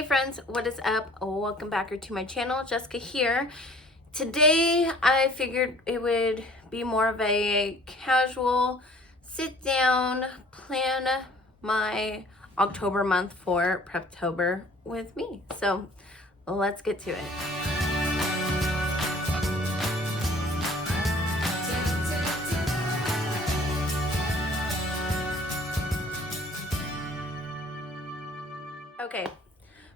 Hey friends, what is up? Welcome back to my channel. Jessica here. Today I figured it would be more of a casual sit down, plan my October month for PrepTober with me. So let's get to it. Okay.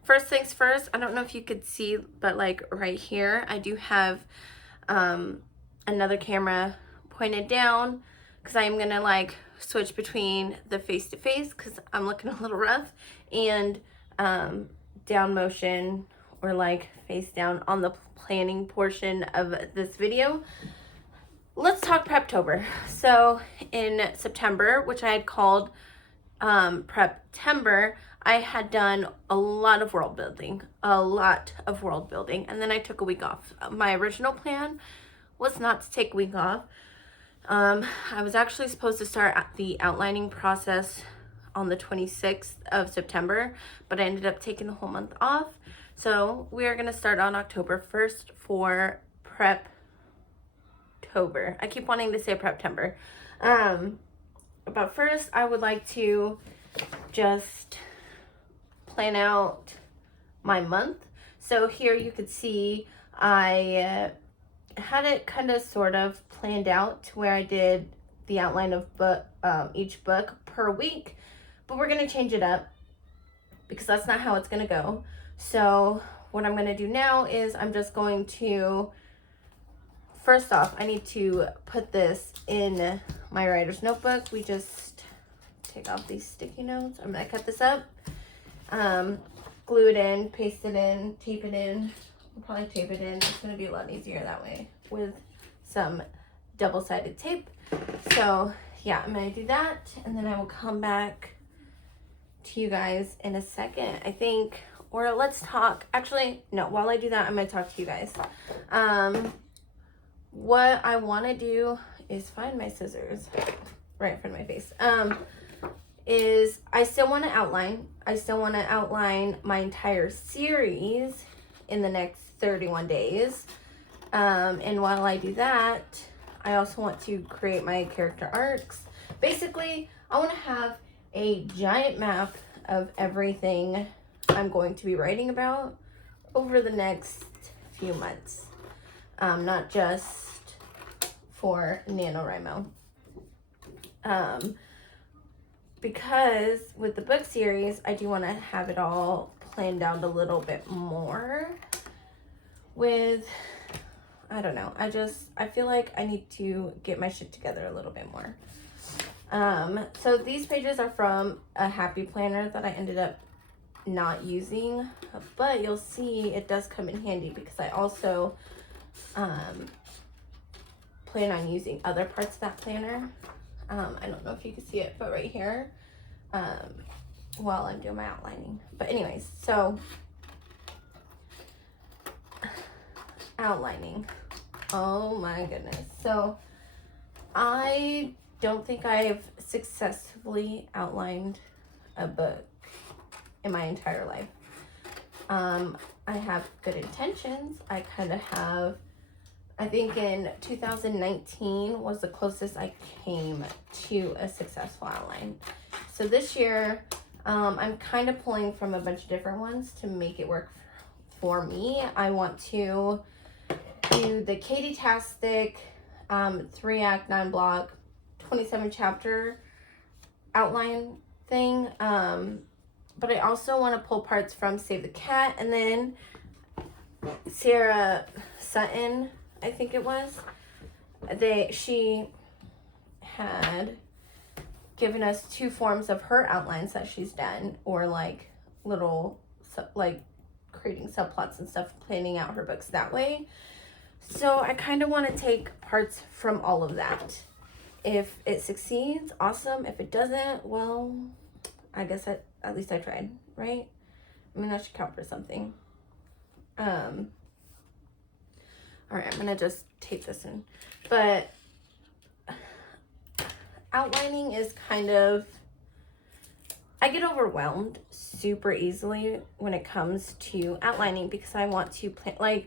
First things first, I don't know if you could see, but like right here, I do have another camera pointed down because I'm gonna like switch between the face-to-face because I'm looking a little rough, and down motion or like face down on the planning portion of this video. Let's talk PrepTober. So in September, which I had called PrepTember, I had done a lot of world building, and then I took a week off. My original plan was not to take a week off. I was actually supposed to start the outlining process on the 26th of September, but I ended up taking the whole month off. So we are going to start on October 1st for PrepTober. I keep wanting to say PrepTember. But first, I would like to just plan out my month. So here you could see I had it kind of sort of planned out to where I did the outline of each book per week, but we're going to change it up because that's not how it's going to go. So what I'm going to do now is I'm just going to, first off, I need to put this in my writer's notebook. We just take off these sticky notes. I'm going to cut this up. Glue it in, paste it in, tape it in. I'll probably tape it in. It's going to be a lot easier that way with some double-sided tape. So yeah, I'm going to do that, and then I will come back to you guys in a second, I think. Or let's talk. Actually, no, while I do that, I'm going to talk to you guys. What I want to do is find my scissors right in front of my face. Is I still want to outline. I still want to outline my entire series in the next 31 days. And while I do that, I also want to create my character arcs. Basically, I want to have a giant map of everything I'm going to be writing about over the next few months. Not just for NaNoWriMo. Because with the book series, I do want to have it all planned out a little bit more with, I don't know, I feel like I need to get my shit together a little bit more. So these pages are from a happy planner that I ended up not using, but you'll see it does come in handy because I also plan on using other parts of that planner. I don't know if you can see it, but right here, while I'm doing my outlining. But anyways, so outlining. Oh my goodness. So I don't think I've successfully outlined a book in my entire life. I have good intentions. I kind of have, I think in 2019 was the closest I came to a successful outline. So this year, I'm kind of pulling from a bunch of different ones to make it work for me. I want to do the Katie-tastic 3-act, 9-block, 27-chapter outline thing. But I also want to pull parts from Save the Cat, and then Sarah Sutton, I think it was. She had given us 2 forms of her outlines that she's done, or like little, like creating subplots and stuff, planning out her books that way. So I kind of want to take parts from all of that. If it succeeds, awesome. If it doesn't, well, I guess at least I tried, right? I mean, that should count for something. All right, I'm gonna just tape this in. But outlining is kind of, I get overwhelmed super easily when it comes to outlining because I want to plan, like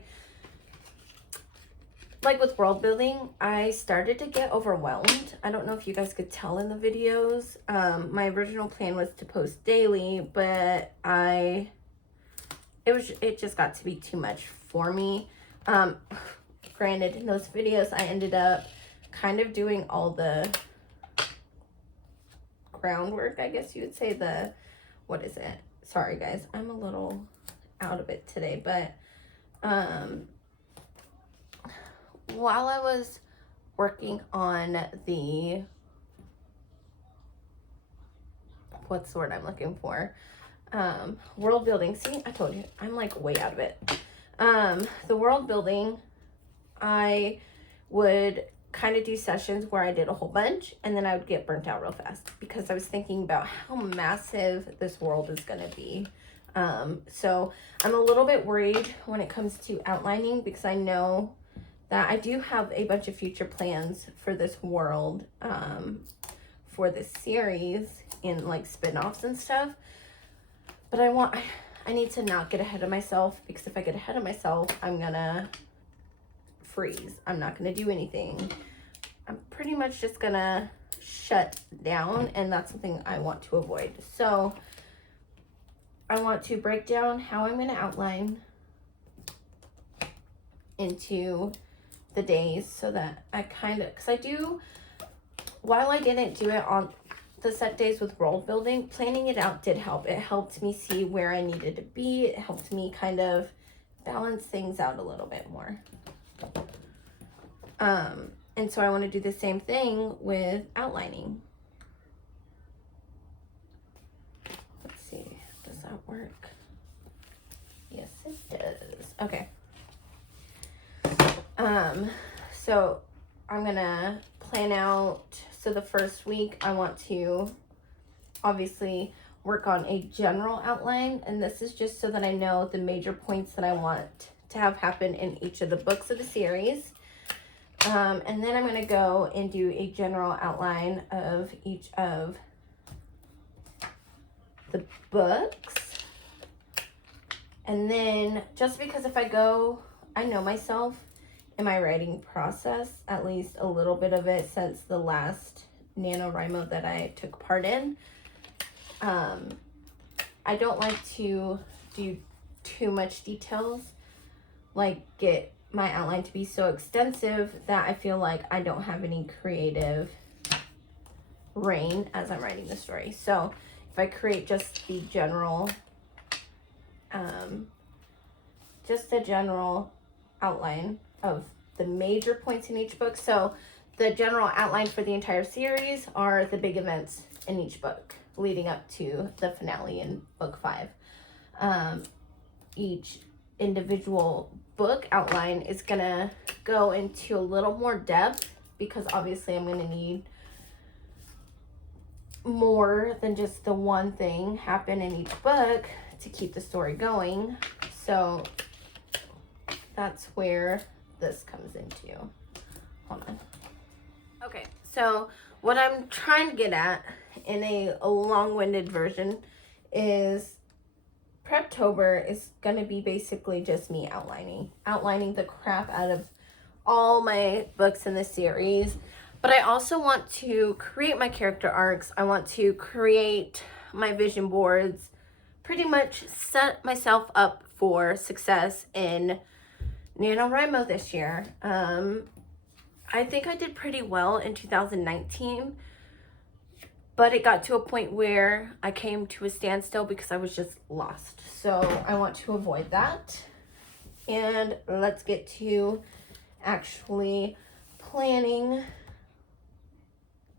with world building, I started to get overwhelmed. I don't know if you guys could tell in the videos. My original plan was to post daily, but it just got to be too much for me. Granted, in those videos, I ended up kind of doing all the groundwork, I guess you would say. What is it? Sorry guys, I'm a little out of it today, but while I was working on the, what's the word I'm looking for? World building. See, I told you, I'm like way out of it. The world building, I would kind of do sessions where I did a whole bunch and then I would get burnt out real fast because I was thinking about how massive this world is going to be. So I'm a little bit worried when it comes to outlining because I know that I do have a bunch of future plans for this world, for this series and like spin-offs and stuff. But I need to not get ahead of myself because if I get ahead of myself, I'm gonna freeze. I'm not gonna do anything. I'm pretty much just gonna shut down, and that's something I want to avoid. So I want to break down how I'm gonna outline into the days so that I kind of, because I do, while I didn't do it on the set days with world building, planning it out did help. It helped me see where I needed to be. It helped me kind of balance things out a little bit more. And so I want to do the same thing with outlining. Let's see, does that work? Yes, it does. Okay. So I'm gonna plan out, so the first week I want to obviously work on a general outline, and this is just so that I know the major points that I want to have happen in each of the books of the series. And then I'm gonna go and do a general outline of each of the books. And then just because if I know myself in my writing process, at least a little bit of it since the last NaNoWriMo that I took part in. I don't like to do too much details, like get my outline to be so extensive that I feel like I don't have any creative reign as I'm writing the story. So if I create just the general, just a general outline of the major points in each book. So the general outline for the entire series are the big events in each book leading up to the finale in book 5. Each individual book outline is gonna go into a little more depth because obviously I'm gonna need more than just the one thing happen in each book to keep the story going. So that's where this comes into. Hold on. Okay, so what I'm trying to get at in a long-winded version is PrepTober is going to be basically just me outlining the crap out of all my books in this series. But I also want to create my character arcs. I want to create my vision boards, pretty much set myself up for success in NaNoWriMo this year. I think I did pretty well in 2019, but it got to a point where I came to a standstill because I was just lost. So I want to avoid that. And let's get to actually planning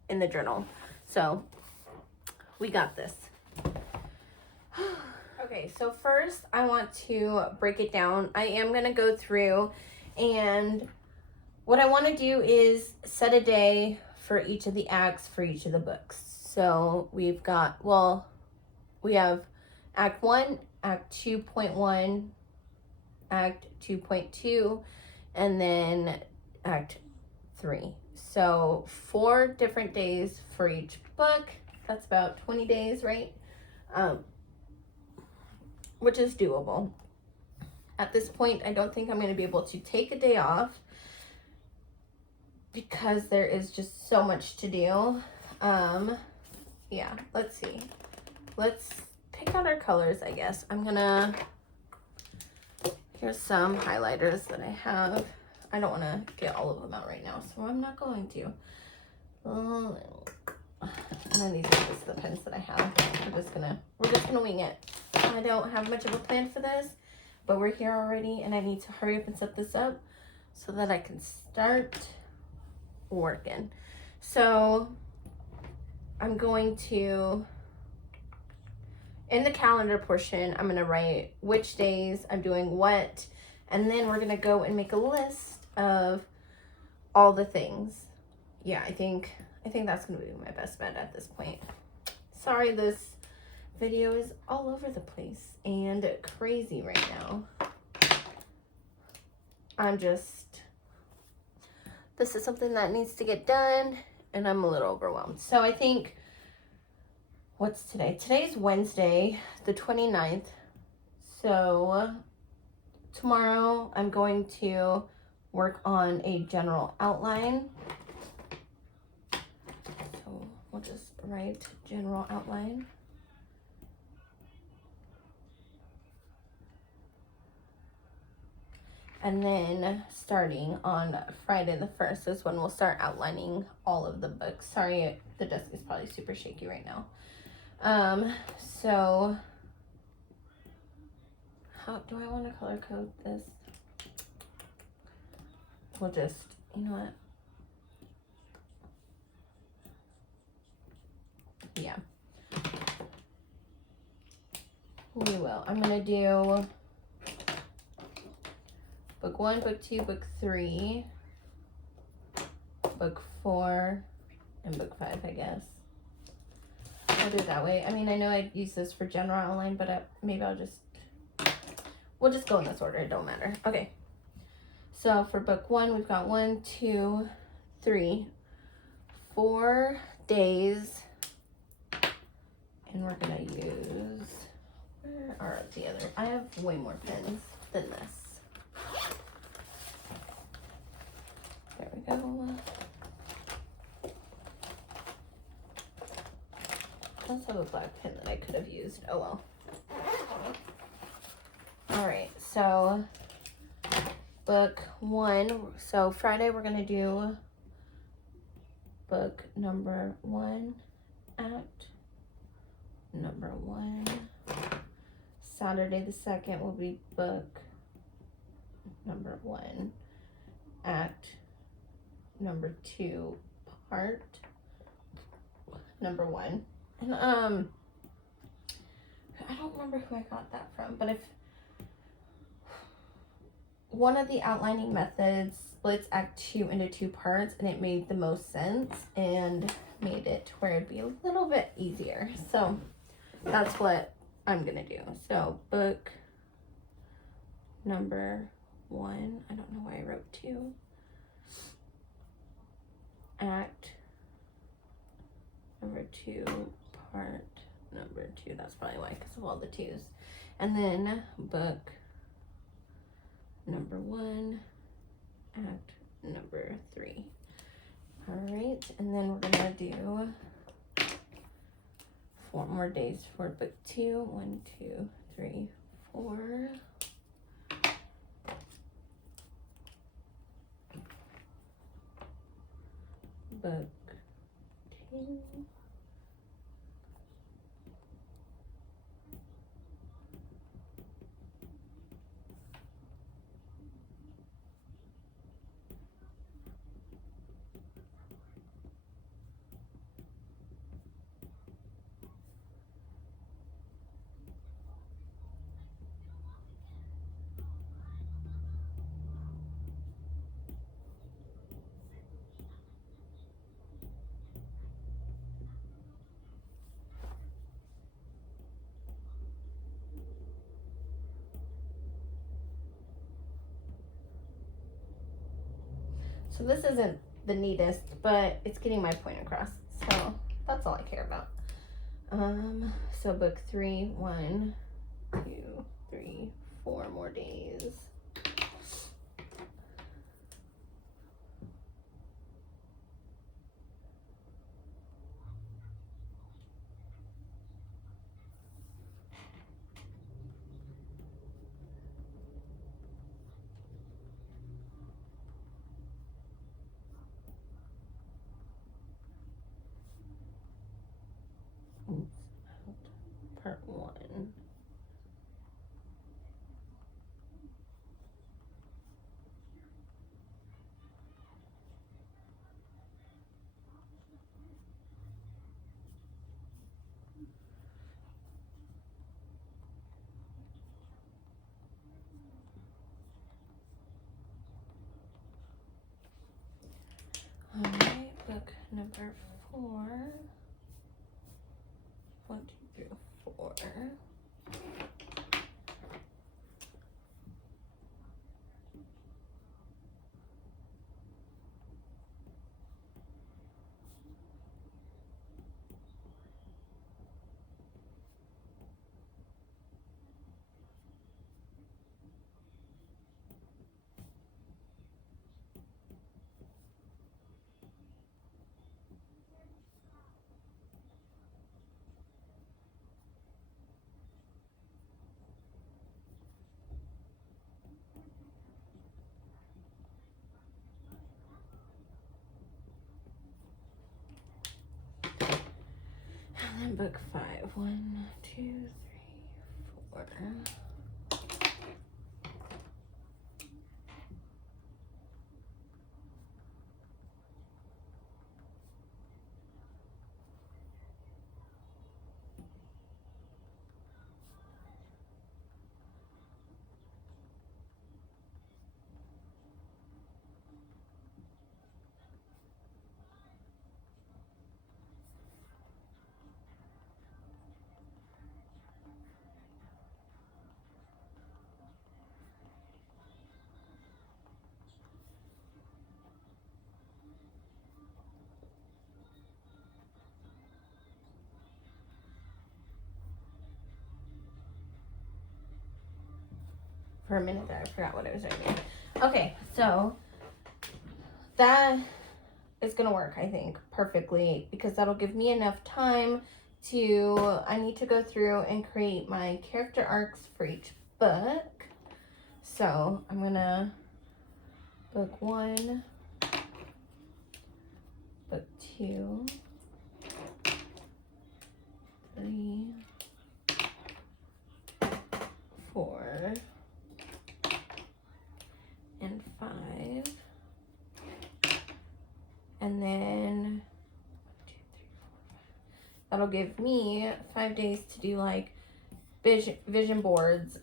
in the journal. So we got this. Okay, so first I want to break it down. I am going to go through, and what I want to do is set a day for each of the acts for each of the books. So we've got, well, we have Act 1, Act 2.1, Act 2.2, and then Act 3. So 4 different days for each book. That's about 20 days, right? which is doable. At this point, I don't think I'm going to be able to take a day off because there is just so much to do. Yeah, let's see. Let's pick out our colors, I guess. Here's some highlighters that I have. I don't want to get all of them out right now, so I'm not going to. And then these are just the pens that I have. We're just gonna wing it. I don't have much of a plan for this, but we're here already, and I need to hurry up and set this up so that I can start working. So I'm going to, in the calendar portion, I'm gonna write which days I'm doing what, and then we're gonna go and make a list of all the things. Yeah, I think that's gonna be my best bet at this point. Sorry, this video is all over the place and crazy right now. This is something that needs to get done, and I'm a little overwhelmed. So I think, what's today? Today's Wednesday, the 29th. So tomorrow I'm going to work on a general outline. So we'll just write general outline. And then starting on Friday the 1st is when we'll start outlining all of the books. Sorry, the desk is probably super shaky right now. So how do I want to color code this? We'll just, you know what? Yeah. We will. I'm going to do book 1, book 2, book 3, book 4, and book 5, I guess. I'll do it that way. I mean, I know I use this for general outline, but maybe we'll just go in this order. It don't matter. Okay. So for book 1, we've got 1, 2, 3, 4 days. And we're going to use, where are the other? I have way more pens than this. There we go. I also have a black pen that I could have used. Oh well. Alright, so book 1. So Friday we're going to do book number 1, act number 1. Saturday the 2nd will be book number 1, act number 2, part number 1. And I don't remember who I got that from, but if one of the outlining methods splits act 2 into 2 parts, and it made the most sense and made it where it'd be a little bit easier. So that's what I'm gonna do. So book number 1, I don't know why I wrote 2, act number 2, part number 2. That's probably why, because of all the 2s. And then book number 1, act number 3. All right, and then we're gonna do 4 more days for book 2. 1, 2, 3, 4. Book 2. So this isn't the neatest, but it's getting my point across. So that's all I care about. So book 3, 1, 2, 3, 4 more days. Part 1. Alright, book number 4. 1, 2, 3, 4. And then book 5. 1, 2, 3, 4. For a minute there, I forgot what I was writing. Okay, so that is gonna work, I think, perfectly, because that'll give me enough time to, I need to go through and create my character arcs for each book. So I'm gonna book 1, book 2, 3, 4, and 5. And then 2, 3, 4, 5. That'll give me 5 days to do like vision boards,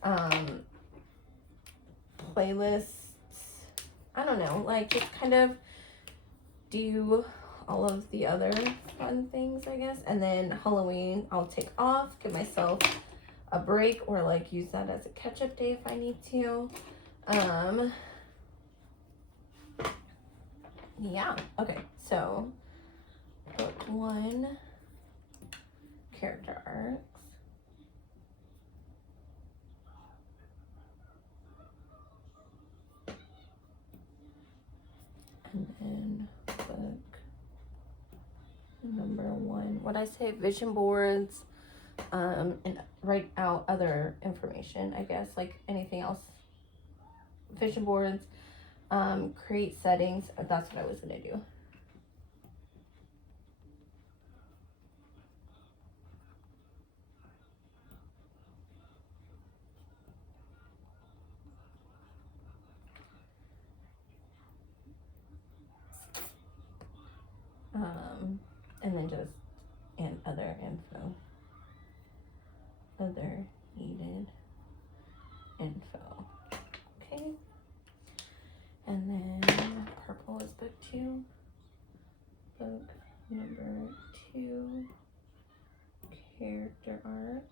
playlists. I don't know, like just kind of do all of the other fun things, I guess. And then Halloween, I'll take off, give myself a break, or like use that as a catch-up day if I need to. Yeah, okay, so book 1, character arcs. And then book number 1, what I say, vision boards, and write out other information, I guess, like anything else. Vision boards, create settings. That's what I was gonna do. And then just, and other info, other needed info. Okay. And then purple is book 2. Book number 2, character arcs.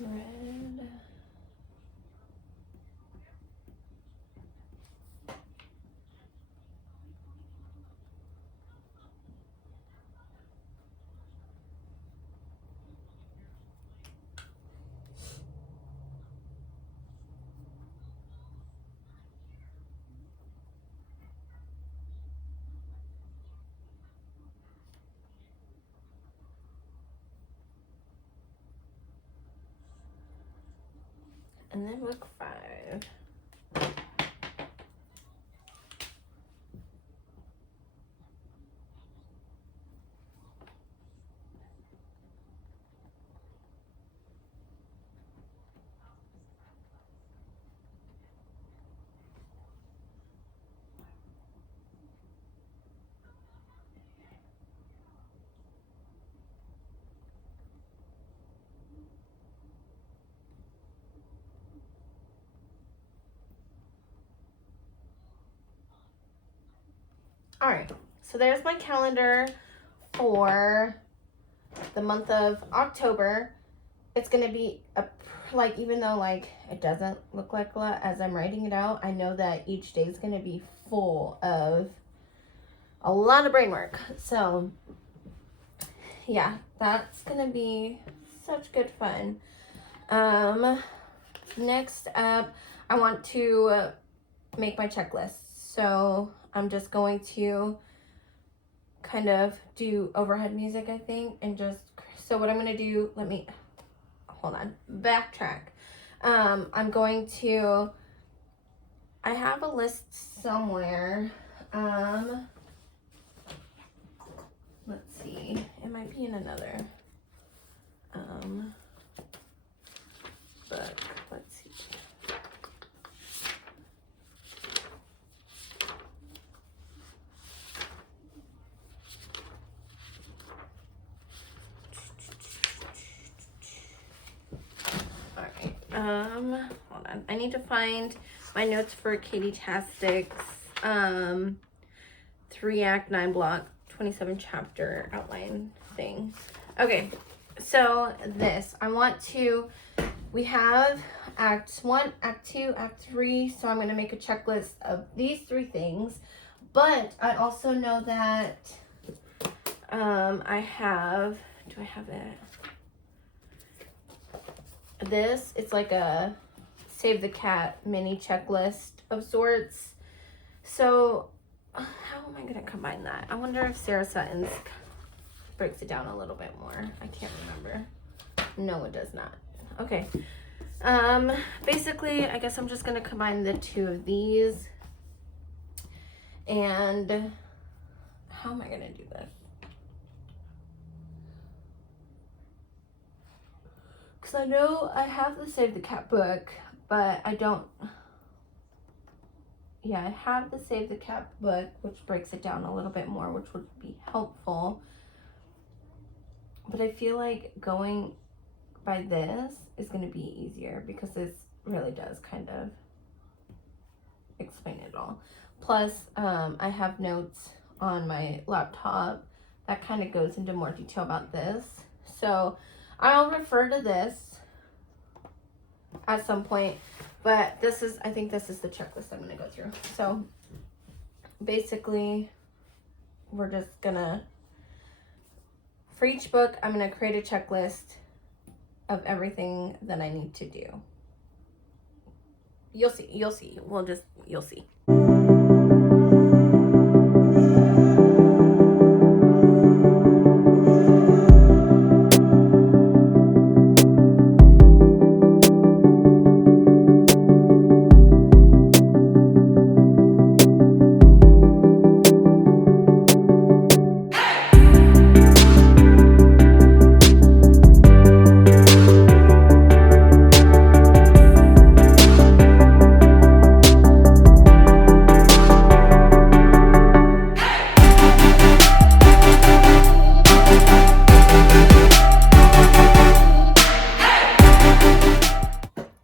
Red. And then book 5. All right, so there's my calendar for the month of October. It's gonna be like, even though like it doesn't look like a lot as I'm writing it out, I know that each day is gonna be full of a lot of brain work. So yeah, that's gonna be such good fun. Next up, I want to make my checklist. So I'm just going to kind of do overhead music, I think, and just, so what I'm going to do, let me, hold on, backtrack. I'm going to, I have a list somewhere. Let's see, it might be in another book. Let's see. Hold on. I need to find my notes for Katie Tastic's 3-act 9-block 27 chapter outline thing. Okay, so this, I want to, we have Act 1, Act 2, Act 3, so I'm going to make a checklist of these 3 things, but I also know that I have, do I have it? This, it's like a Save the Cat mini checklist of sorts. So how am I going to combine that? I wonder if Sarah Sutton's breaks it down a little bit more. I can't remember. No, it does not. Okay. Basically, I guess I'm just going to combine the 2 of these. And how am I going to do this? Because I know I have the Save the Cat book, but I don't, yeah, I have the Save the Cat book, which breaks it down a little bit more, which would be helpful. But I feel like going by this is going to be easier because this really does kind of explain it all. Plus, I have notes on my laptop that kind of goes into more detail about this. So I'll refer to this at some point, but this is, I think this is the checklist I'm going to go through. So basically, we're just going to, for each book, I'm going to create a checklist of everything that I need to do. You'll see. You'll see. You'll see.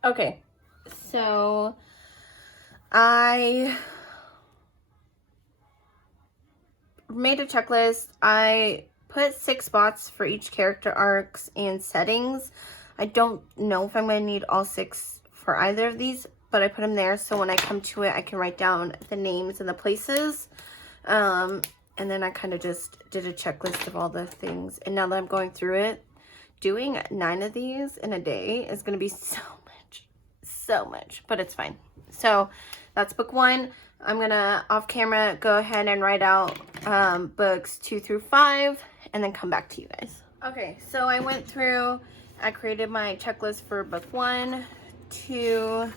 Okay, so I made a checklist. I put 6 spots for each character arcs and settings. I don't know if I'm going to need all 6 for either of these, but I put them there so when I come to it, I can write down the names and the places. And then I kind of just did a checklist of all the things. And now that I'm going through it, doing 9 of these in a day is going to be so much, but it's fine. So that's book 1. I'm going to, off camera, go ahead and write out books 2 through 5 and then come back to you guys. Okay, so I went through, I created my checklist for book 1, 2,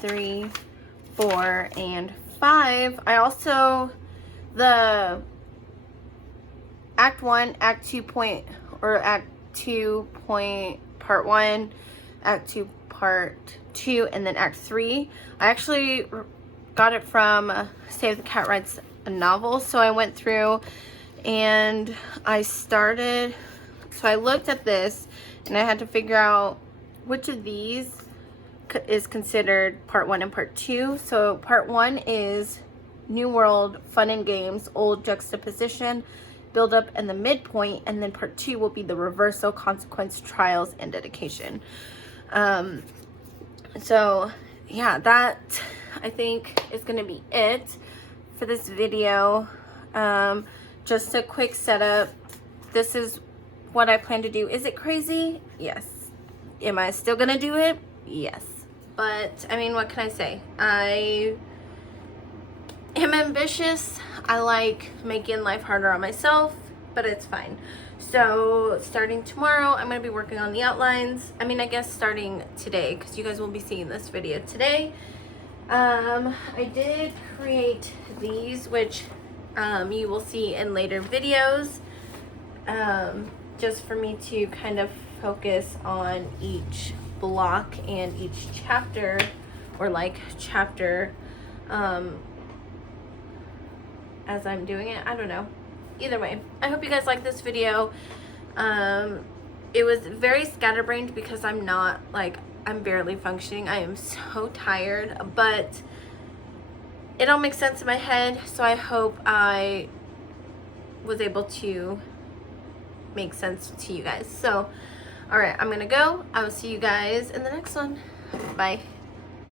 3, 4, and 5. I also, the Act 1, Act 2 point, or Act 2 point, Part 1, Act 2 Part 2, and then Act 3. I actually got it from Save the Cat Writes a Novel. So I went through and I started, so I looked at this and I had to figure out which of these is considered Part 1 and Part 2. So Part 1 is New World, Fun and Games, Old Juxtaposition, Build Up, and the Midpoint. And then Part 2 will be the Reversal, Consequence, Trials, and Dedication. So yeah, that I think is going to be it for this video. Just a quick setup. This is what I plan to do. Is it crazy? Yes. Am I still going to do it? Yes. But I mean, what can I say? I am ambitious. I like making life harder on myself, but it's fine. So starting tomorrow, I'm going to be working on the outlines. I mean, I guess starting today, because you guys will be seeing this video today. I did create these, which you will see in later videos, just for me to kind of focus on each block and each chapter, or like chapter, as I'm doing it. I don't know. Either way, I hope you guys like this video. It was very scatterbrained because I'm barely functioning. I am so tired, but it all makes sense in my head, so I hope I was able to make sense to you guys. So, all right, I'm gonna go. I will see you guys in the next one. Bye.